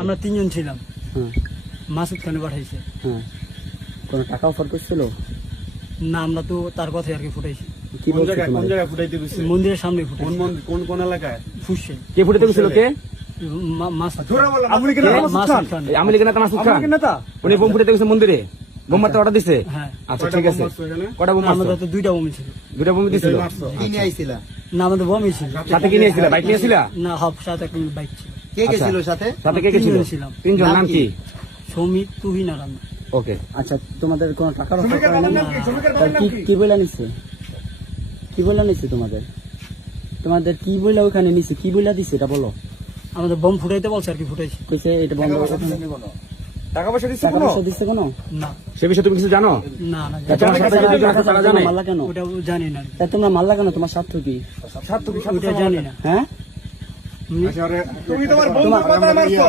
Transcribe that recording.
আমরা 3 জন ছিলাম। হ্যাঁ মাসুদ খানে পাঠাইছে। হ্যাঁ কোনো টাকা অফার করছিল? না, আমরা তো তার কথাই আর কি ফুটাইছি। কি বলছে কোন তোমাদের? জায়গায় ফুটাইতে গেছে? মন্দিরের সামনে ফুটাইছি। কোন মন্দির, কোন এলাকায়? ফুসছে কে ফুটাতে গেছিল? কে? মাসুদ আমলি কেন মাসুদ খান। এই আমেরিকান নেতা মাসুদ খান? নেতা? উনি বোম ফুটাতে গেছে মন্দিরে, বোম মারতে অর্ডার দিছে? হ্যাঁ, আচ্ছা ঠিক আছে, কটা বোম মারছো? আমাদের তো 2টা বোম ছিল। 2টা বোম দিছিল? কি নিয়ে আইছিলা? না, আমাদের বোমই ছিল। সাথে কি নিয়েছিলা? বাইক নিয়েছিলা? না, হাফ সাথে একটা বাইক ছিল। কে কে ছিল সাথে? সাথে কে কে ছিল? 3 জন ছিলাম। 3 জন, নাম কি? সমিত, তুহিন আর আমি। ওকে। আচ্ছা তোমাদের কোনো টাকার অফার শ্রমিকের করে বাবার না? নাম কি? শ্রমিকের বাবার নাম কি? কি বইলা নিছে? কি বইলা নিছে তোমাদের? তোমাদের কি বইলা ওখানে নিছে? কি বইলা দিছে এটা বলো। আমাদের বোম ফুটাইতে বলছে আর কি ফুটাইছি। কইছে এটা বন্ধ করো। টাকা পয়সা দিচ্ছে টাকা কোনো? পয়সা দিছে কোনো? না সে বিষয়ে তুমি কিছু জানো? না না, তোমার সাথে যে দুজন আছে তারা জানে? মারলা কেন? ওটা জানি না। তা তোমরা মারলা কেন? তোমার স্বার্থ কি? ওটা জানি না। হ্যাঁ তুমি তোমার বন্ধুর কথা মারছো?